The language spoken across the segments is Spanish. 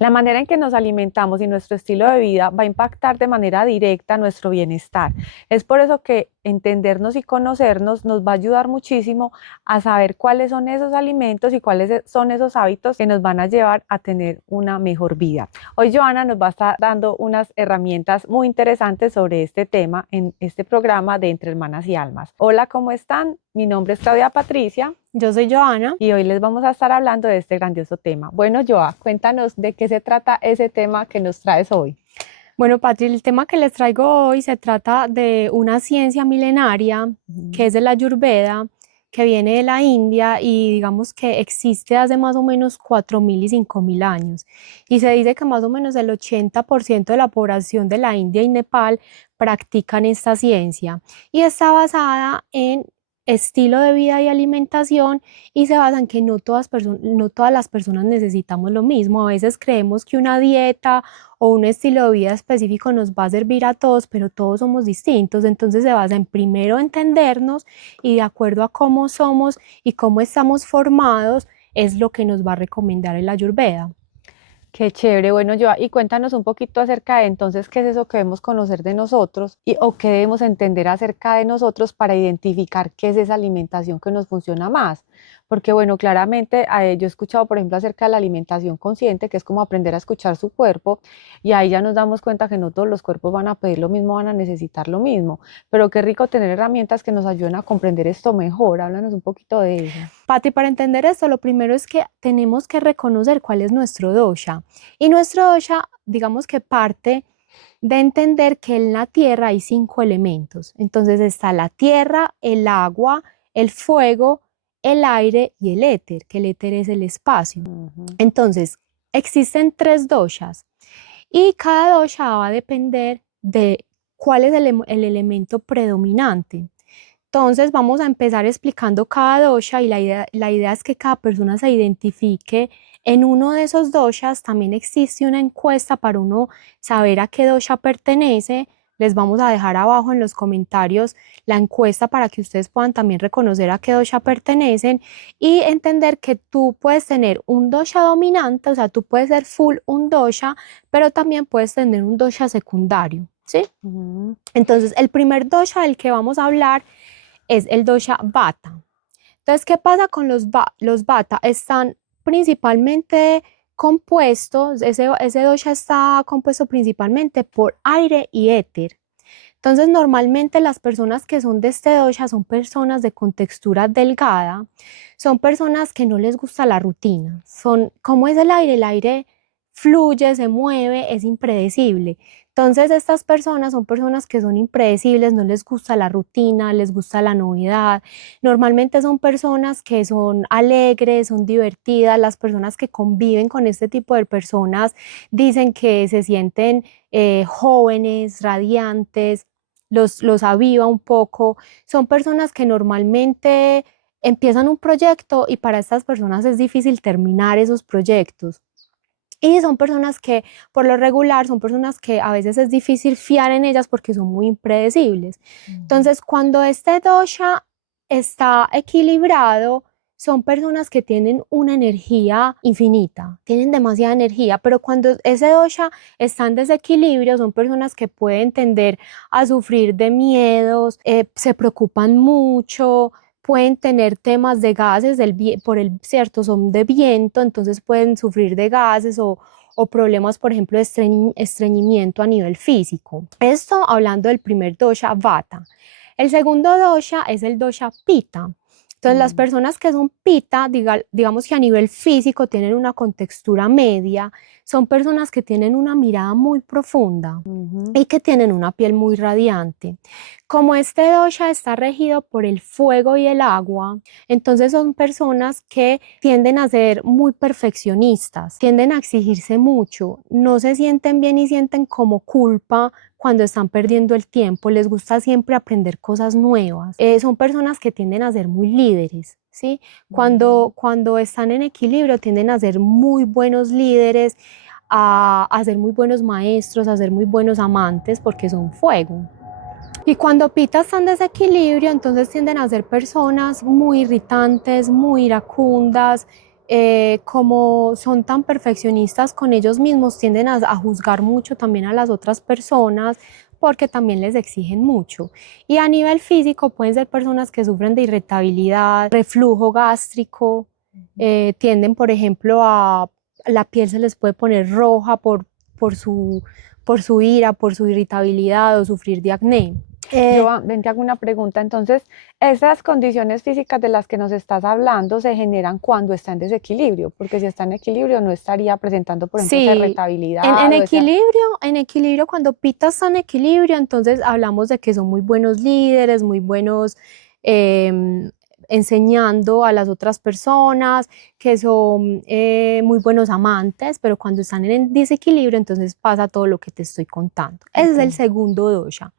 La manera en que nos alimentamos y nuestro estilo de vida va a impactar de manera directa nuestro bienestar. Es por eso que entendernos y conocernos nos va a ayudar muchísimo a saber cuáles son esos alimentos y cuáles son esos hábitos que nos van a llevar a tener una mejor vida. Hoy Joana nos va a estar dando unas herramientas muy interesantes sobre este tema en este programa de Entre Hermanas y Almas. Hola, ¿cómo están? Mi nombre es Claudia Patricia. Yo soy Joana. Y hoy les vamos a estar hablando de este grandioso tema. Bueno, Joa, cuéntanos de qué se trata ese tema que nos traes hoy. Bueno, Patri, el tema que les traigo hoy se trata de una ciencia milenaria que es de la Ayurveda, que viene de la India y digamos que existe hace más o menos 4.000 y 5.000 años. Y se dice que más o menos el 80% de la población de la India y Nepal practican esta ciencia y está basada en estilo de vida y alimentación y se basa en que no todas las personas necesitamos lo mismo. A veces creemos que una dieta o un estilo de vida específico nos va a servir a todos, pero todos somos distintos. Entonces se basa en primero entendernos y de acuerdo a cómo somos y cómo estamos formados es lo que nos va a recomendar el Ayurveda. Qué chévere, bueno, Joa, y cuéntanos un poquito acerca de entonces qué es eso que debemos conocer de nosotros y o qué debemos entender acerca de nosotros para identificar qué es esa alimentación que nos funciona más. Porque bueno, claramente yo he escuchado, por ejemplo, acerca de la alimentación consciente, que es como aprender a escuchar su cuerpo, y ahí ya nos damos cuenta que no todos los cuerpos van a pedir lo mismo, van a necesitar lo mismo. Pero qué rico tener herramientas que nos ayuden a comprender esto mejor. Háblanos un poquito de eso. Pati, para entender esto, lo primero es que tenemos que reconocer cuál es nuestro dosha. Y nuestro dosha, digamos que parte de entender que en la tierra hay 5 elementos. Entonces está la tierra, el agua, el fuego, el aire y el éter, que el éter es el espacio. Entonces, existen 3 doshas y cada dosha va a depender de cuál es el elemento predominante. Entonces vamos a empezar explicando cada dosha y la idea es que cada persona se identifique en uno de esos doshas. También existe una encuesta para uno saber a qué dosha pertenece. Les vamos a dejar abajo en los comentarios la encuesta para que ustedes puedan también reconocer a qué dosha pertenecen y entender que tú puedes tener un dosha dominante, o sea, tú puedes ser full un dosha, pero también puedes tener un dosha secundario, ¿sí? Entonces, el primer dosha del que vamos a hablar es el dosha Vata. Entonces, ¿qué pasa con los Vata? Están principalmente compuestos, ese dosha está compuesto principalmente por aire y éter. Entonces, normalmente las personas que son de este dosha son personas de contextura delgada, son personas que no les gusta la rutina. ¿Cómo es el aire fluye, se mueve, es impredecible. Entonces, estas personas son personas que son impredecibles, no les gusta la rutina, les gusta la novedad. Normalmente son personas que son alegres, son divertidas. Las personas que conviven con este tipo de personas dicen que se sienten jóvenes, radiantes, los aviva un poco. Son personas que normalmente empiezan un proyecto y para estas personas es difícil terminar esos proyectos. Y son personas que, por lo regular, son personas que a veces es difícil fiar en ellas porque son muy impredecibles. Entonces, cuando este dosha está equilibrado, son personas que tienen una energía infinita, tienen demasiada energía, pero cuando ese dosha está en desequilibrio, son personas que pueden tender a sufrir de miedos, se preocupan mucho, pueden tener temas de gases por el cierto, son de viento, entonces pueden sufrir de gases o problemas, por ejemplo, de estreñimiento a nivel físico. Esto hablando del primer dosha Vata. El segundo dosha es el dosha Pitta. Entonces, las personas que son Pitta, digamos que a nivel físico tienen una contextura media, son personas que tienen una mirada muy profunda y que tienen una piel muy radiante. Como este dosha está regido por el fuego y el agua, entonces son personas que tienden a ser muy perfeccionistas, tienden a exigirse mucho, no se sienten bien y sienten como culpa cuando están perdiendo el tiempo, les gusta siempre aprender cosas nuevas. Son personas que tienden a ser muy líderes, ¿sí? Cuando están en equilibrio tienden a ser muy buenos líderes, a ser muy buenos maestros, a ser muy buenos amantes porque son fuego. Y cuando Pita está en desequilibrio, entonces tienden a ser personas muy irritantes, muy iracundas, como son tan perfeccionistas con ellos mismos, tienden a juzgar mucho también a las otras personas porque también les exigen mucho. Y a nivel físico pueden ser personas que sufren de irritabilidad, reflujo gástrico, tienden, por ejemplo, la piel se les puede poner roja por su, por su ira, por su irritabilidad o sufrir de acné. Yo ven, te hago una pregunta. Entonces, esas condiciones físicas de las que nos estás hablando se generan cuando está en desequilibrio, porque si está en equilibrio no estaría presentando, por ejemplo, esa Sí, irritabilidad o esa... en equilibrio, cuando Pita está en equilibrio, entonces hablamos de que son muy buenos líderes, muy buenos em, enseñando a las otras personas, que son muy buenos amantes, pero cuando están en desequilibrio, entonces pasa todo lo que te estoy contando. Ese es el Ok. segundo dosha.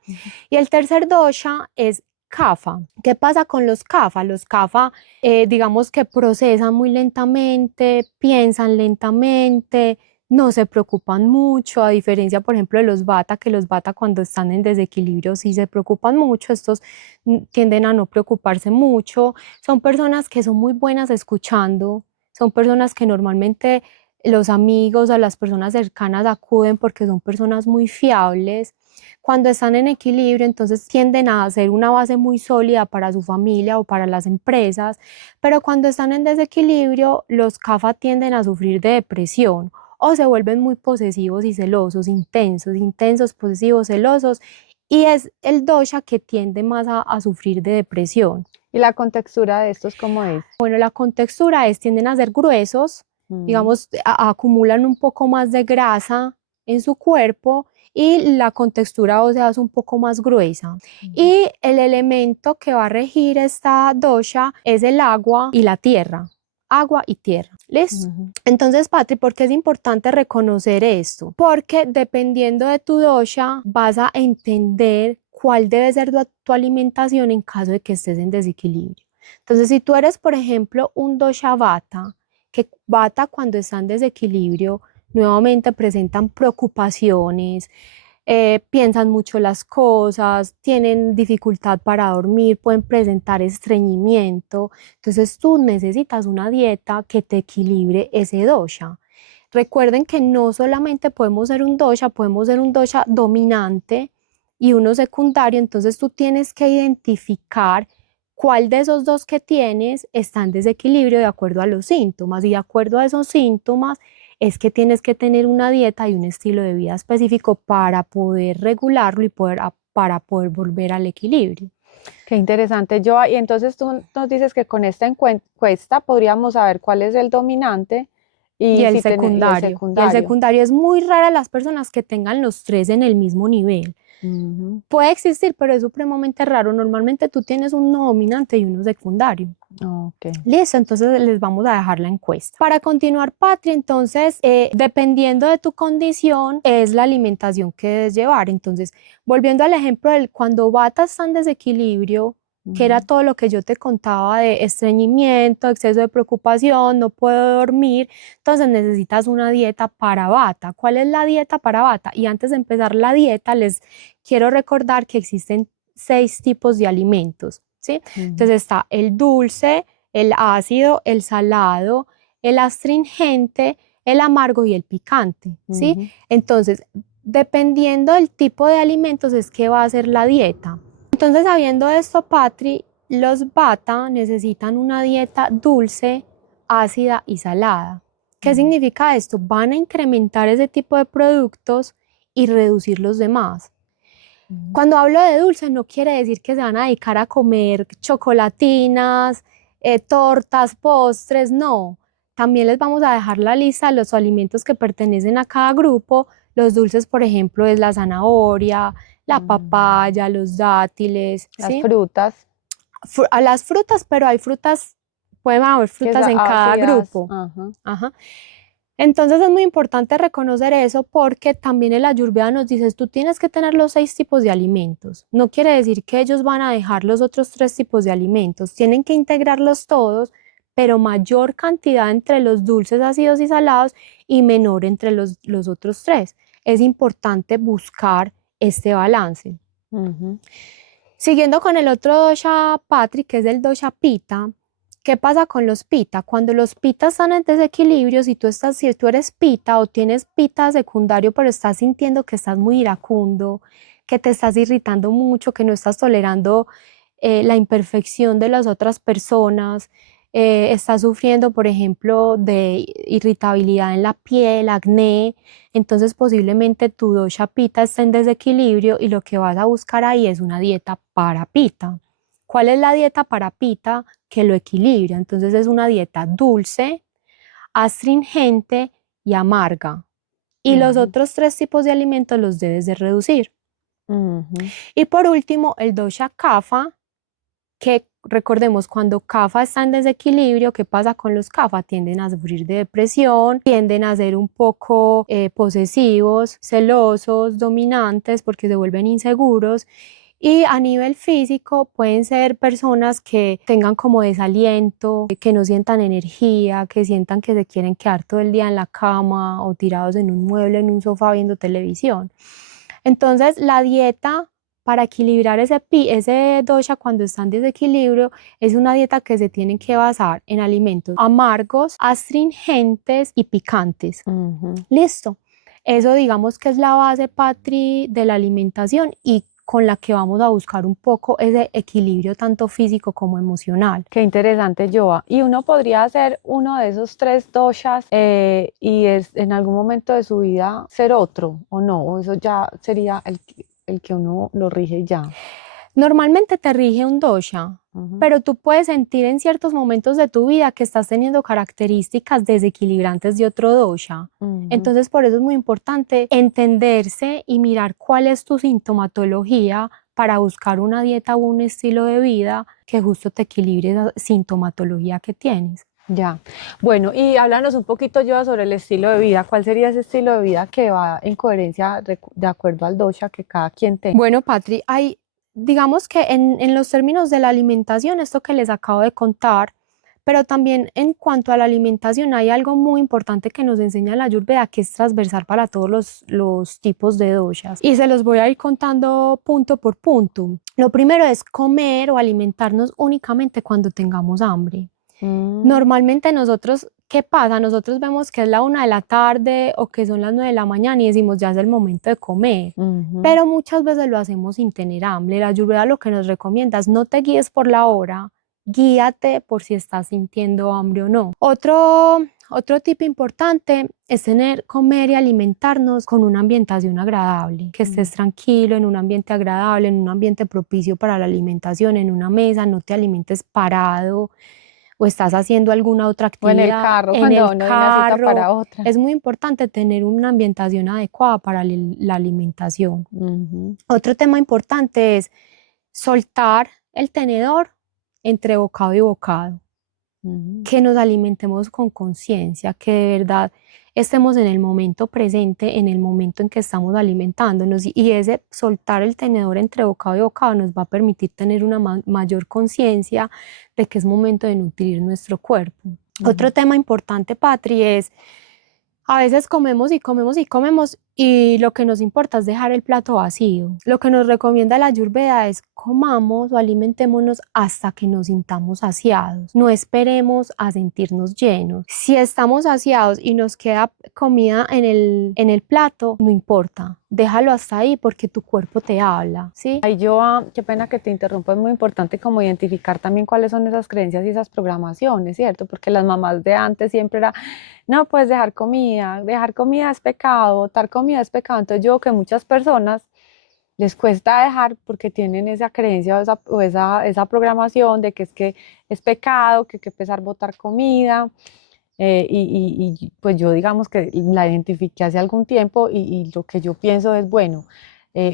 Y el tercer dosha es Kapha. ¿Qué pasa con los Kapha? Los Kapha, digamos que procesan muy lentamente, piensan lentamente, no se preocupan mucho, a diferencia, por ejemplo, de los Vata, que los Vata cuando están en desequilibrio sí se preocupan mucho, estos tienden a no preocuparse mucho, son personas que son muy buenas escuchando, son personas que normalmente los amigos o las personas cercanas acuden porque son personas muy fiables. Cuando están en equilibrio, entonces tienden a ser una base muy sólida para su familia o para las empresas, pero cuando están en desequilibrio, los Kapha tienden a sufrir de depresión o se vuelven muy posesivos y celosos, intensos, posesivos, celosos, y es el dosha que tiende más a sufrir de depresión. ¿Y la contextura de estos cómo es? Bueno, la contextura es, tienden a ser gruesos, Mm, digamos, acumulan un poco más de grasa en su cuerpo y la contextura ósea es un poco más gruesa. Y el elemento que va a regir esta dosha es el agua y la tierra. Agua y tierra. ¿Listo? ujú. Entonces, Patri, ¿por qué es importante reconocer esto? Porque dependiendo de tu dosha, vas a entender cuál debe ser tu alimentación en caso de que estés en desequilibrio. Entonces, si tú eres, por ejemplo, un dosha vata, que vata cuando está en desequilibrio, nuevamente presentan preocupaciones, piensan mucho las cosas, tienen dificultad para dormir, pueden presentar estreñimiento. Entonces tú necesitas una dieta que te equilibre ese dosha. Recuerden que no solamente podemos ser un dosha dominante y uno secundario, entonces tú tienes que identificar cuál de esos dos que tienes está en desequilibrio de acuerdo a los síntomas, y de acuerdo a esos síntomas es que tienes que tener una dieta y un estilo de vida específico para poder regularlo y para poder volver al equilibrio. Qué interesante, Joa. Y entonces tú nos dices que con esta encuesta podríamos saber cuál es el dominante Y y, el si y el secundario. Y el secundario. secundario es muy rara las personas que tengan los tres en el mismo nivel. Ujú. Puede existir, pero es supremamente raro. Normalmente tú tienes uno dominante y uno secundario. Ok. Listo, entonces les vamos a dejar la encuesta. Para continuar, Patria, entonces, dependiendo de tu condición, es la alimentación que debes llevar. Entonces, volviendo al ejemplo del cuando Vata está en desequilibrio, que era Ujú. todo lo que yo te contaba de estreñimiento, exceso de preocupación, no puedo dormir, entonces necesitas una dieta para Vata. ¿Cuál es la dieta para Vata? Y antes de empezar la dieta, les quiero recordar que existen 6 tipos de alimentos, ¿sí? Ujú. Entonces está el dulce, el ácido, el salado, el astringente, el amargo y el picante, ¿sí? Ujú. Entonces, dependiendo del tipo de alimentos es que va a ser la dieta. Entonces, sabiendo esto, Patri, los Vata necesitan una dieta dulce, ácida y salada. ¿Qué Ujú. significa esto? Van a incrementar ese tipo de productos y reducir los demás. Ujú. Cuando hablo de dulce, no quiere decir que se van a dedicar a comer chocolatinas, tortas, postres, no. También les vamos a dejar la lista de los alimentos que pertenecen a cada grupo. Los dulces, por ejemplo, es la zanahoria, la Mm. papaya, los dátiles, Las ¿sí? frutas, A las frutas, pero hay frutas, pueden haber que frutas en cada ácidas. grupo. Ajá. Ajá. Entonces es muy importante reconocer eso porque también el Ayurveda nos dice, tú tienes que tener los 6 tipos de alimentos. No quiere decir que ellos van a dejar los otros 3 tipos de alimentos, tienen que integrarlos todos, pero mayor cantidad entre los dulces, ácidos y salados y menor entre los otros 3. Es importante buscar este balance. Ujú. Siguiendo con el otro dosha, Patrick, que es el dosha Pitta, ¿Qué pasa con los pita? Cuando los pita están en desequilibrio, si tú eres pita o tienes pita secundario, pero estás sintiendo que estás muy iracundo, que te estás irritando mucho, que no estás tolerando la imperfección de las otras personas, estás sufriendo, por ejemplo, de irritabilidad en la piel, acné, entonces posiblemente tu dosha pita esté en desequilibrio y lo que vas a buscar ahí es una dieta para pita. ¿Cuál es la dieta para pita? Que lo equilibra. Entonces es una dieta dulce, astringente y amarga. Y los otros 3 tipos de alimentos los debes de reducir. Y por último, el dosha kapha, que recordemos, cuando kapha está en desequilibrio, ¿qué pasa con los kapha? Tienden a sufrir de depresión, tienden a ser un poco posesivos, celosos, dominantes, porque se vuelven inseguros. Y a nivel físico pueden ser personas que tengan como desaliento, que no sientan energía, que sientan que se quieren quedar todo el día en la cama o tirados en un mueble, en un sofá viendo televisión. Entonces, la dieta para equilibrar ese dosha cuando está en desequilibrio es una dieta que se tiene que basar en alimentos amargos, astringentes y picantes. Listo. Eso digamos que es la base, Patri, de la alimentación y con la que vamos a buscar un poco ese equilibrio tanto físico como emocional. Qué interesante, Joa. Y uno podría hacer uno de esos 3 doshas y en algún momento de su vida ser otro, ¿o no? O eso ya sería el que uno lo rige ya. Normalmente te rige un dosha, pero tú puedes sentir en ciertos momentos de tu vida que estás teniendo características desequilibrantes de otro dosha. Entonces, por eso es muy importante entenderse y mirar cuál es tu sintomatología para buscar una dieta o un estilo de vida que justo te equilibre esa sintomatología que tienes. Ya. Bueno, y háblanos un poquito, Joa, sobre el estilo de vida. ¿Cuál sería ese estilo de vida que va en coherencia de acuerdo al dosha que cada quien tenga? Bueno, Patri, digamos que en los términos de la alimentación, esto que les acabo de contar, pero también en cuanto a la alimentación hay algo muy importante que nos enseña la Ayurveda, que es transversal para todos los tipos de doshas. Y se los voy a ir contando punto por punto. Lo primero es comer o alimentarnos únicamente cuando tengamos hambre. Normalmente nosotros, ¿qué pasa? Nosotros vemos que es la 1 de la tarde o que son las 9 de la mañana y decimos ya es el momento de comer, pero muchas veces lo hacemos sin tener hambre. La Ayurveda lo que nos recomienda es no te guíes por la hora, guíate por si estás sintiendo hambre o no. Otro tip importante es comer y alimentarnos con una ambientación agradable, que estés tranquilo, en un ambiente agradable, en un ambiente propicio para la alimentación, en una mesa, no te alimentes parado o estás haciendo alguna otra actividad. O en el carro, cuando uno de una cita para otra. Es muy importante tener una ambientación adecuada para la alimentación. Otro tema importante es soltar el tenedor entre bocado y bocado. Que nos alimentemos con conciencia, que de verdad estemos en el momento presente, en el momento en que estamos alimentándonos, y ese soltar el tenedor entre bocado y bocado nos va a permitir tener una mayor conciencia de que es momento de nutrir nuestro cuerpo. Otro tema importante, Patri, es a veces comemos y comemos y comemos y lo que nos importa es dejar el plato vacío. Lo que nos recomienda la Ayurveda es comamos o alimentémonos hasta que nos sintamos saciados. No esperemos a sentirnos llenos. Si estamos saciados y nos queda comida en el plato, no importa. Déjalo hasta ahí porque tu cuerpo te habla, ¿sí? Ay, Joa, qué pena que te interrumpa, es muy importante como identificar también cuáles son esas creencias y esas programaciones, ¿cierto? Porque las mamás de antes siempre era, no puedes dejar comida es pecado, botar comida es pecado. Entonces yo que muchas personas les cuesta dejar porque tienen esa creencia esa programación de que es pecado, que hay que empezar a botar comida. Pues yo digamos que la identifiqué hace algún tiempo y lo que yo pienso es, bueno,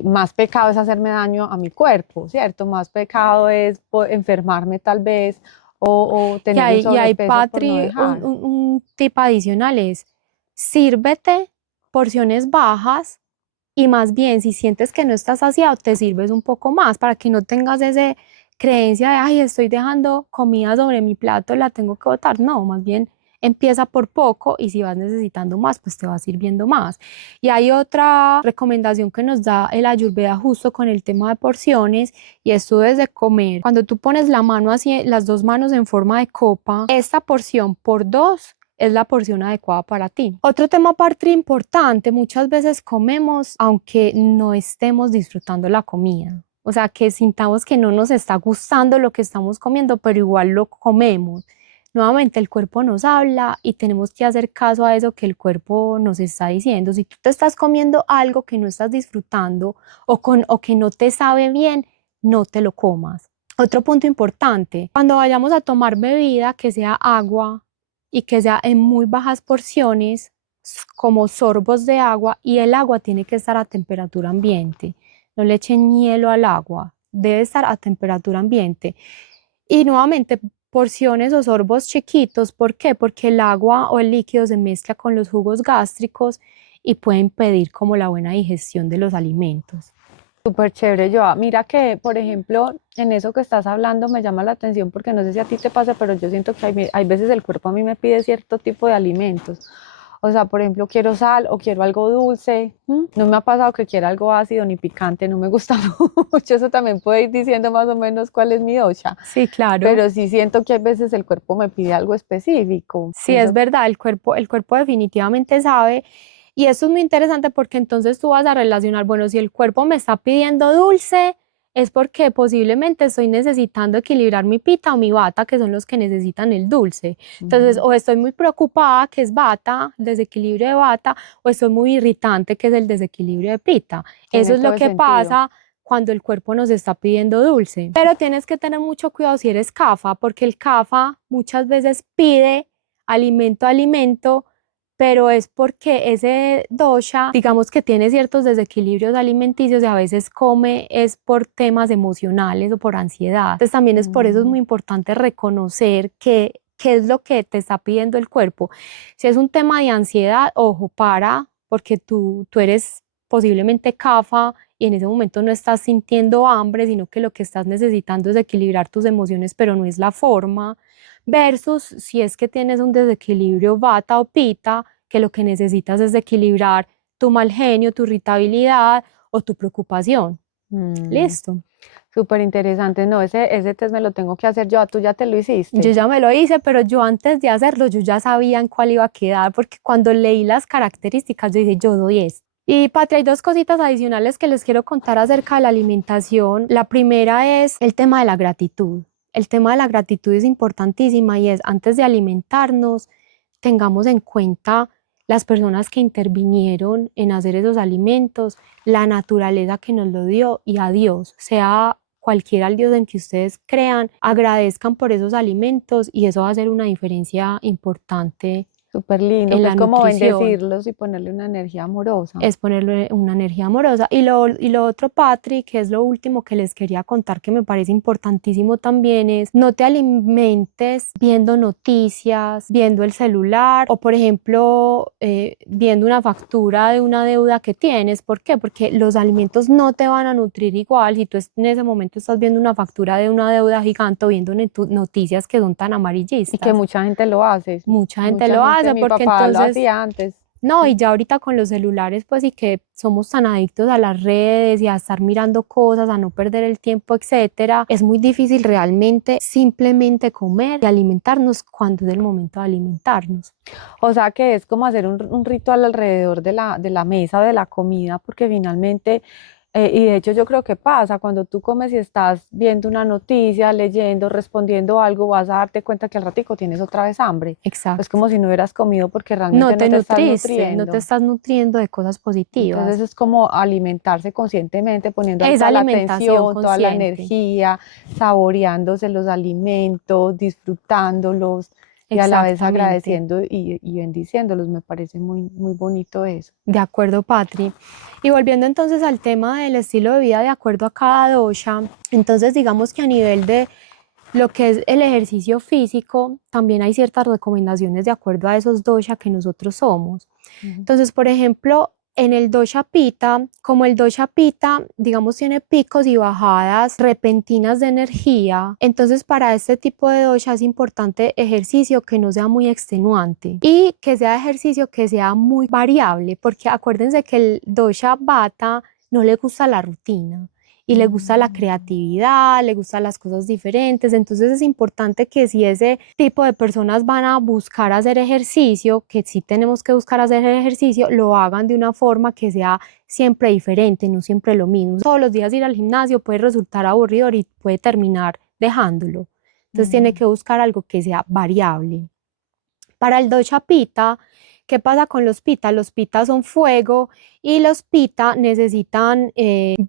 más pecado es hacerme daño a mi cuerpo, ¿cierto? Más pecado es enfermarme tal vez o tener un sobrepeso por no Patri, dejar. un tip adicional es, sírvete porciones bajas y más bien si sientes que no estás saciado, te sirves un poco más para que no tengas esa creencia de, ay, estoy dejando comida sobre mi plato, la tengo que botar. No, más bien empieza por poco y si vas necesitando más, pues te va sirviendo más. Y hay otra recomendación que nos da el Ayurveda justo con el tema de porciones y esto es de comer. Cuando tú pones la mano así, las dos manos en forma de copa, esta porción por dos es la porción adecuada para ti. Otro tema aparte importante, muchas veces comemos aunque no estemos disfrutando la comida. O sea, que sintamos que no nos está gustando lo que estamos comiendo, pero igual lo comemos. Nuevamente el cuerpo nos habla y tenemos que hacer caso a eso que el cuerpo nos está diciendo. Si tú te estás comiendo algo que no estás disfrutando o que no te sabe bien, no te lo comas. Otro punto importante, cuando vayamos a tomar bebida, que sea agua y que sea en muy bajas porciones, como sorbos de agua, y el agua tiene que estar a temperatura ambiente. No le echen hielo al agua, debe estar a temperatura ambiente. Y nuevamente, porciones o sorbos chiquitos, ¿por qué? Porque el agua o el líquido se mezcla con los jugos gástricos y puede impedir como la buena digestión de los alimentos. Súper chévere, Joa. Mira que, por ejemplo, en eso que estás hablando me llama la atención porque no sé si a ti te pasa, pero yo siento que hay veces el cuerpo a mí me pide cierto tipo de alimentos. O sea, por ejemplo, quiero sal o quiero algo dulce. No me ha pasado que quiera algo ácido ni picante, no me gusta mucho. Eso también puede ir diciendo más o menos cuál es mi dosha. Sí, claro. Pero sí siento que hay veces el cuerpo me pide algo específico. Sí, Eso. es verdad, el cuerpo definitivamente sabe. Y eso es muy interesante porque entonces tú vas a relacionar, bueno, si el cuerpo me está pidiendo dulce, es porque posiblemente estoy necesitando equilibrar mi pita o mi vata, que son los que necesitan el dulce. Entonces, o estoy muy preocupada, que es vata, el desequilibrio de vata, o estoy muy irritante, que es el desequilibrio de pita. Eso es lo que pasa cuando el cuerpo nos está pidiendo dulce. Pero tienes que tener mucho cuidado si eres kapha, porque el kapha muchas veces pide alimento, pero es porque ese dosha, digamos que tiene ciertos desequilibrios alimenticios y a veces come es por temas emocionales o por ansiedad. Entonces también es por eso es muy importante reconocer qué es lo que te está pidiendo el cuerpo. Si es un tema de ansiedad, ojo, porque tú eres posiblemente kapha y en ese momento no estás sintiendo hambre, sino que lo que estás necesitando es equilibrar tus emociones, pero no es la forma. Versus si es que tienes un desequilibrio vata o pita, que lo que necesitas es equilibrar tu mal genio, tu irritabilidad o tu preocupación. Listo. Súper interesante, no, ese test me lo tengo que hacer yo, tú ya te lo hiciste. Yo ya me lo hice, pero yo antes de hacerlo, yo ya sabía en cuál iba a quedar, porque cuando leí las características, yo dije, yo doy esto. Y Patria, hay dos cositas adicionales que les quiero contar acerca de la alimentación. La primera es el tema de la gratitud. El tema de la gratitud es importantísima y es, antes de alimentarnos, tengamos en cuenta las personas que intervinieron en hacer esos alimentos, la naturaleza que nos lo dio y a Dios, sea cualquiera al Dios en que ustedes crean, agradezcan por esos alimentos y eso va a hacer una diferencia importante. Súper lindo, es como bendecirlos y ponerle una energía amorosa. Es ponerle una energía amorosa. Y lo otro, Patri, que es lo último que les quería contar, que me parece importantísimo también, es no te alimentes viendo noticias, viendo el celular o, por ejemplo, viendo una factura de una deuda que tienes. ¿Por qué? Porque los alimentos no te van a nutrir igual si tú en ese momento estás viendo una factura de una deuda gigante o viendo noticias que son tan amarillistas. Y que mucha gente lo hace. Mucha gente lo hace. Mi porque papá entonces lo hacía antes. No, y ya ahorita con los celulares, pues y que somos tan adictos a las redes y a estar mirando cosas, a no perder el tiempo, etcétera, es muy difícil realmente simplemente comer y alimentarnos cuando es el momento de alimentarnos. O sea que es como hacer un ritual alrededor de la mesa, de la comida, porque finalmente y de hecho yo creo que pasa, cuando tú comes y estás viendo una noticia, leyendo, respondiendo algo, vas a darte cuenta que al ratico tienes otra vez hambre. Exacto. Es como si no hubieras comido porque realmente no te estás nutriendo. No te estás nutriendo de cosas positivas. Entonces es como alimentarse conscientemente, poniendo toda la atención, toda la energía, saboreándose los alimentos, disfrutándolos. Y a la vez agradeciendo y bendiciéndolos, me parece muy, muy bonito eso. De acuerdo, Patri. Y volviendo entonces al tema del estilo de vida de acuerdo a cada dosha, entonces digamos que a nivel de lo que es el ejercicio físico, también hay ciertas recomendaciones de acuerdo a esos dosha que nosotros somos. Entonces, por ejemplo, en el dosha Pitta, como el dosha Pitta, digamos, tiene picos y bajadas repentinas de energía, entonces para este tipo de dosha es importante ejercicio que no sea muy extenuante y que sea ejercicio que sea muy variable, porque acuérdense que el dosha Vata no le gusta la rutina y le gusta la creatividad, le gustan las cosas diferentes, entonces es importante que si ese tipo de personas van a buscar hacer ejercicio, que sí tenemos que buscar hacer ejercicio, lo hagan de una forma que sea siempre diferente, no siempre lo mismo. Todos los días ir al gimnasio puede resultar aburrido y puede terminar dejándolo. Entonces tiene que buscar algo que sea variable. Para el dosha Pitta, ¿qué pasa con los Pitta? Los Pitta son fuego y los Pitta necesitan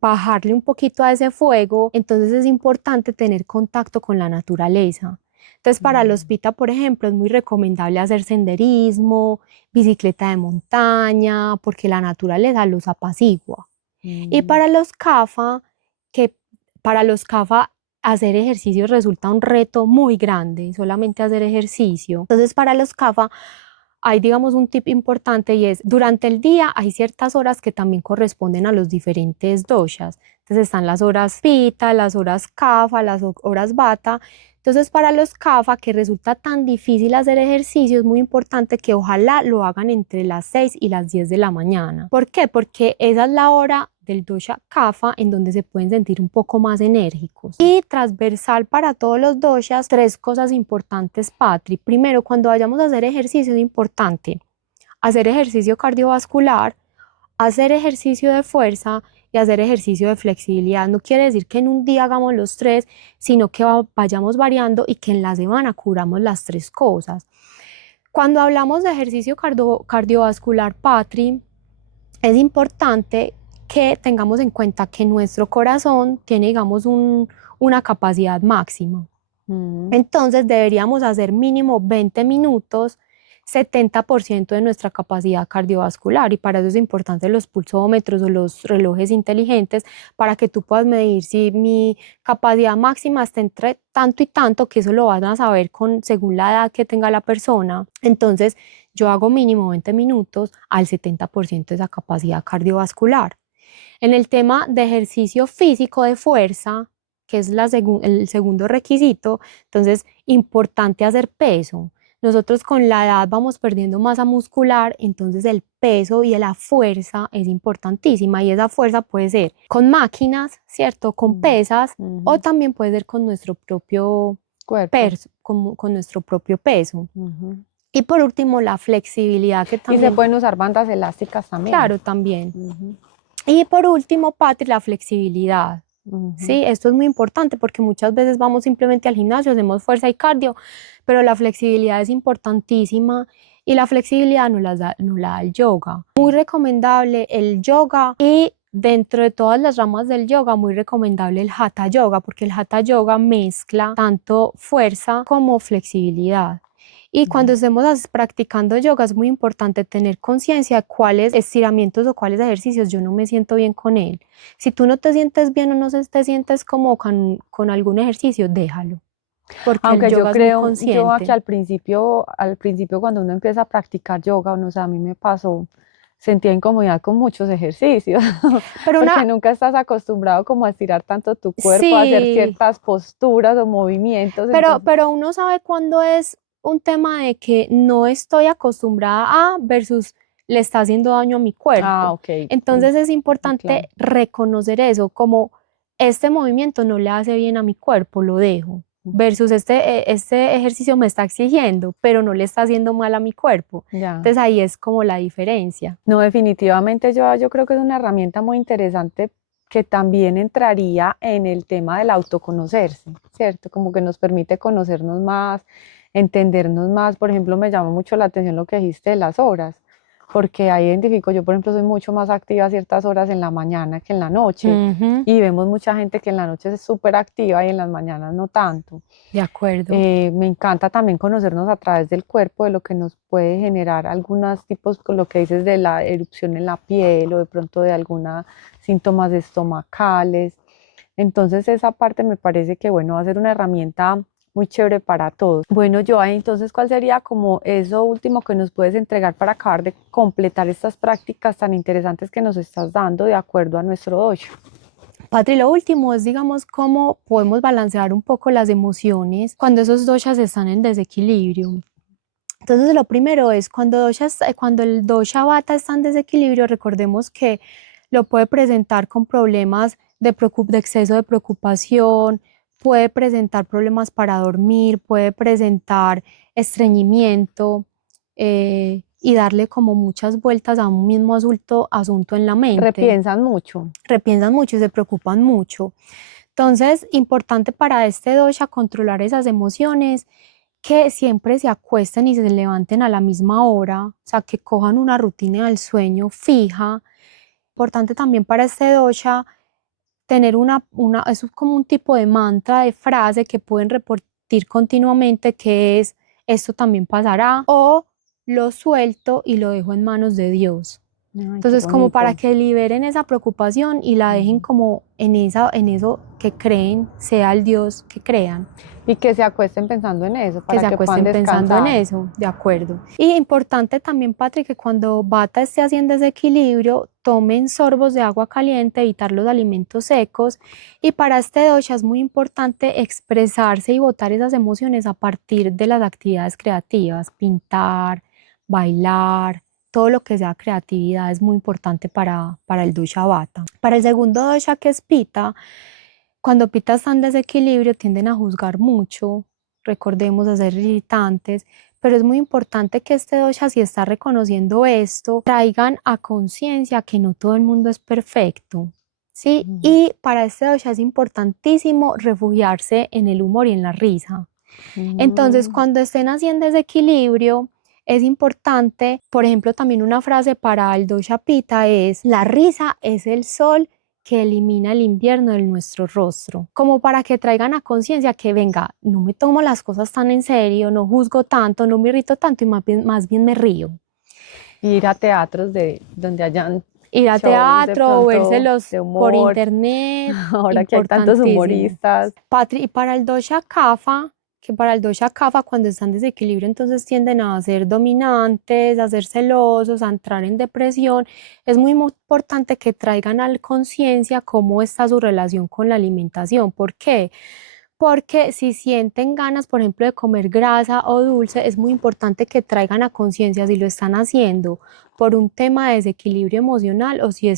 bajarle un poquito a ese fuego, entonces es importante tener contacto con la naturaleza. Entonces para los Pitta, por ejemplo, es muy recomendable hacer senderismo, bicicleta de montaña, porque la naturaleza los apacigua. Y para los Kapha, que para los Kapha hacer ejercicio resulta un reto muy grande, solamente hacer ejercicio. Entonces para los Kapha hay, digamos, un tip importante y es, durante el día hay ciertas horas que también corresponden a los diferentes doshas. Entonces están las horas Pitta, las horas Kapha, las horas Vata. Entonces para los Kapha, que resulta tan difícil hacer ejercicio, es muy importante que ojalá lo hagan entre las 6 y las 10 de la mañana. ¿Por qué? Porque esa es la hora del dosha Kapha en donde se pueden sentir un poco más enérgicos. Y transversal para todos los doshas, 3 cosas importantes, Patri. Primero, cuando vayamos a hacer ejercicio es importante hacer ejercicio cardiovascular, hacer ejercicio de fuerza y hacer ejercicio de flexibilidad. No quiere decir que en un día hagamos los 3, sino que vayamos variando y que en la semana cubramos las 3 cosas. Cuando hablamos de ejercicio cardiovascular, Patri, es importante que tengamos en cuenta que nuestro corazón tiene, digamos, una capacidad máxima. Entonces deberíamos hacer mínimo 20 minutos, 70% de nuestra capacidad cardiovascular, y para eso es importante los pulsómetros o los relojes inteligentes para que tú puedas medir si mi capacidad máxima está entre tanto y tanto, que eso lo van a saber según la edad que tenga la persona. Entonces yo hago mínimo 20 minutos al 70% de esa capacidad cardiovascular. En el tema de ejercicio físico de fuerza, que es el segundo requisito, entonces importante hacer peso. Nosotros con la edad vamos perdiendo masa muscular, entonces el peso y la fuerza es importantísima, y esa fuerza puede ser con máquinas, ¿cierto? Con pesas, o también puede ser con nuestro propio Cuerpo. con nuestro propio peso. Y por último, la flexibilidad, que Y también... se pueden usar bandas elásticas también. Claro, también. Y por último, Patri, la flexibilidad. Sí, esto es muy importante porque muchas veces vamos simplemente al gimnasio, hacemos fuerza y cardio, pero la flexibilidad es importantísima, y la flexibilidad no la da el yoga. Muy recomendable el yoga, y dentro de todas las ramas del yoga, muy recomendable el hatha yoga, porque el hatha yoga mezcla tanto fuerza como flexibilidad. Y cuando estemos practicando yoga es muy importante tener conciencia de cuáles estiramientos o cuáles ejercicios yo no me siento bien con él. Si tú no te sientes bien o no te sientes como con algún ejercicio, déjalo, porque Aunque el yo yoga es muy creo, yo aquí consciente. al principio cuando uno empieza a practicar yoga, no sé, a mí me pasó, sentía incomodidad con muchos ejercicios, Pero porque nunca estás acostumbrado como a estirar tanto tu cuerpo, a hacer sí, ciertas posturas o movimientos, pero, entonces, pero uno sabe cuándo es un tema de que no estoy acostumbrada a versus le está haciendo daño a mi cuerpo. ok, Entonces es claro. importante reconocer eso, como este movimiento no le hace bien a mi cuerpo, lo dejo. Versus este ejercicio me está exigiendo, pero no le está haciendo mal a mi cuerpo. Ya. Entonces ahí es como la diferencia. No, definitivamente yo creo que es una herramienta muy interesante que también entraría en el tema del autoconocerse, ¿cierto? Como que nos permite conocernos más, entendernos más. Por ejemplo, me llama mucho la atención lo que dijiste de las horas, porque ahí identifico, yo por ejemplo soy mucho más activa a ciertas horas en la mañana que en la noche, y vemos mucha gente que en la noche es súper activa y en las mañanas no tanto. De acuerdo. Me encanta también conocernos a través del cuerpo, de lo que nos puede generar algunos tipos, con lo que dices de la erupción en la piel o de pronto de algunos síntomas estomacales. Entonces esa parte me parece que, bueno, va a ser una herramienta muy chévere para todos. Bueno, Joa, entonces, ¿cuál sería como eso último que nos puedes entregar para acabar de completar estas prácticas tan interesantes que nos estás dando de acuerdo a nuestro dosha? Patri, lo último es, digamos, cómo podemos balancear un poco las emociones cuando esos doshas están en desequilibrio. Entonces, lo primero es cuando el dosha vata está en desequilibrio, recordemos que lo puede presentar con problemas de exceso de preocupación, puede presentar problemas para dormir, puede presentar estreñimiento y darle como muchas vueltas a un mismo asunto en la mente. Repiensan mucho. Repiensan mucho y se preocupan mucho. Entonces, importante para este dosha controlar esas emociones, que siempre se acuesten y se levanten a la misma hora, o sea, que cojan una rutina del sueño fija. Importante también para este dosha tener es como un tipo de mantra, de frase que pueden repetir continuamente, que es: esto también pasará, o lo suelto y lo dejo en manos de Dios. Ay, Entonces, qué como para bonito. que liberen esa preocupación y la dejen como en eso que creen, sea el Dios que crean, Y que se acuesten pensando en eso, que para se que puedan acuesten pensando en descansar. eso, de acuerdo. Y importante también, Patrick, que cuando Vata esté haciendo desequilibrio, tomen sorbos de agua caliente, evitar los alimentos secos. Y para este dosha es muy importante expresarse y botar esas emociones a partir de las actividades creativas: pintar, bailar, todo lo que sea creatividad es muy importante para el dosha vata. Para el segundo dosha, que es pita, cuando pita está en desequilibrio tienden a juzgar mucho, recordemos, a ser irritantes, pero es muy importante que este dosha, si está reconociendo esto, traigan a conciencia que no todo el mundo es perfecto, ¿sí? Y para este dosha es importantísimo refugiarse en el humor y en la risa. Entonces, cuando estén haciendo desequilibrio, es importante, por ejemplo, también una frase para el dosha pita es: la risa es el sol que elimina el invierno de nuestro rostro, como para que traigan a conciencia que, venga, no me tomo las cosas tan en serio, no juzgo tanto, no me irrito tanto y más bien me río. Ir a teatros donde hayan Ir a shows de teatro o pronto vérselos de por humor, internet, ahora que hay tantos importantísimo. humoristas. Y para el dosha kapha, que para el dosha kapha, cuando están en desequilibrio, entonces tienden a ser dominantes, a ser celosos, a entrar en depresión. Es muy importante que traigan a la conciencia cómo está su relación con la alimentación. ¿Por qué? Porque si sienten ganas, por ejemplo, de comer grasa o dulce, es muy importante que traigan a conciencia si lo están haciendo por un tema de desequilibrio emocional o si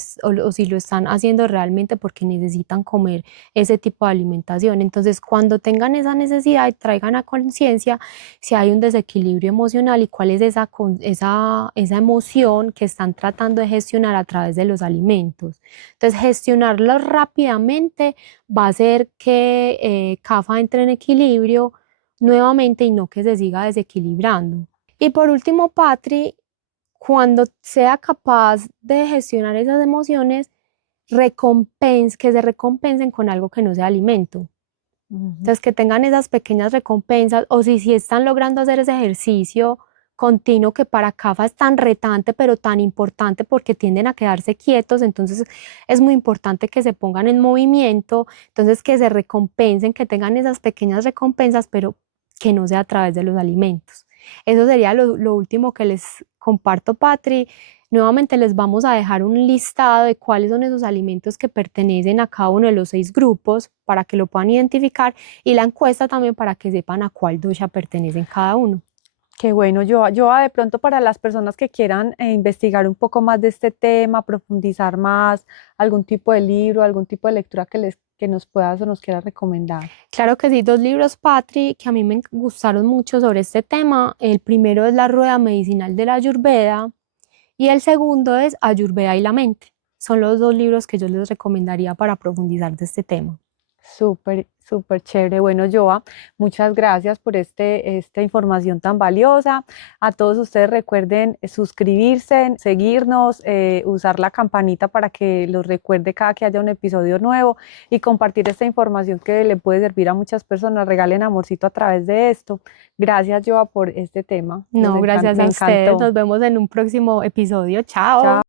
lo están haciendo realmente porque necesitan comer ese tipo de alimentación. Entonces, cuando tengan esa necesidad, traigan a conciencia si hay un desequilibrio emocional y cuál es esa emoción que están tratando de gestionar a través de los alimentos. Entonces, gestionarlo rápidamente va a hacer que kapha entre en equilibrio nuevamente y no que se siga desequilibrando. Y por último, Patri, cuando sea capaz de gestionar esas emociones, que se recompensen con algo que no sea alimento. Entonces, que tengan esas pequeñas recompensas, o si están logrando hacer ese ejercicio continuo que para kapha es tan retante, pero tan importante porque tienden a quedarse quietos, entonces es muy importante que se pongan en movimiento, entonces que se recompensen, que tengan esas pequeñas recompensas, pero que no sea a través de los alimentos. Eso sería lo último que les comparto, Patri. Nuevamente les vamos a dejar un listado de cuáles son esos alimentos que pertenecen a cada uno de los 6 grupos para que lo puedan identificar, y la encuesta también para que sepan a cuál dosha pertenecen cada uno. Qué bueno, yo de pronto para las personas que quieran investigar un poco más de este tema, profundizar más, algún tipo de libro, algún tipo de lectura que nos puedas o nos quieras recomendar. Claro que sí, 2 libros, Patri, que a mí me gustaron mucho sobre este tema. El primero es La Rueda Medicinal de la Ayurveda y el segundo es Ayurveda y la Mente. Son los 2 libros que yo les recomendaría para profundizar de este tema. Súper, súper chévere. Bueno, Joa, muchas gracias por esta información tan valiosa. A todos ustedes recuerden suscribirse, seguirnos, usar la campanita para que los recuerde cada que haya un episodio nuevo y compartir esta información que le puede servir a muchas personas. Regalen amorcito a través de esto. Gracias, Joa, por este tema. No, gracias Me a ustedes. encantó. Nos vemos en un próximo episodio. Chao. Chao.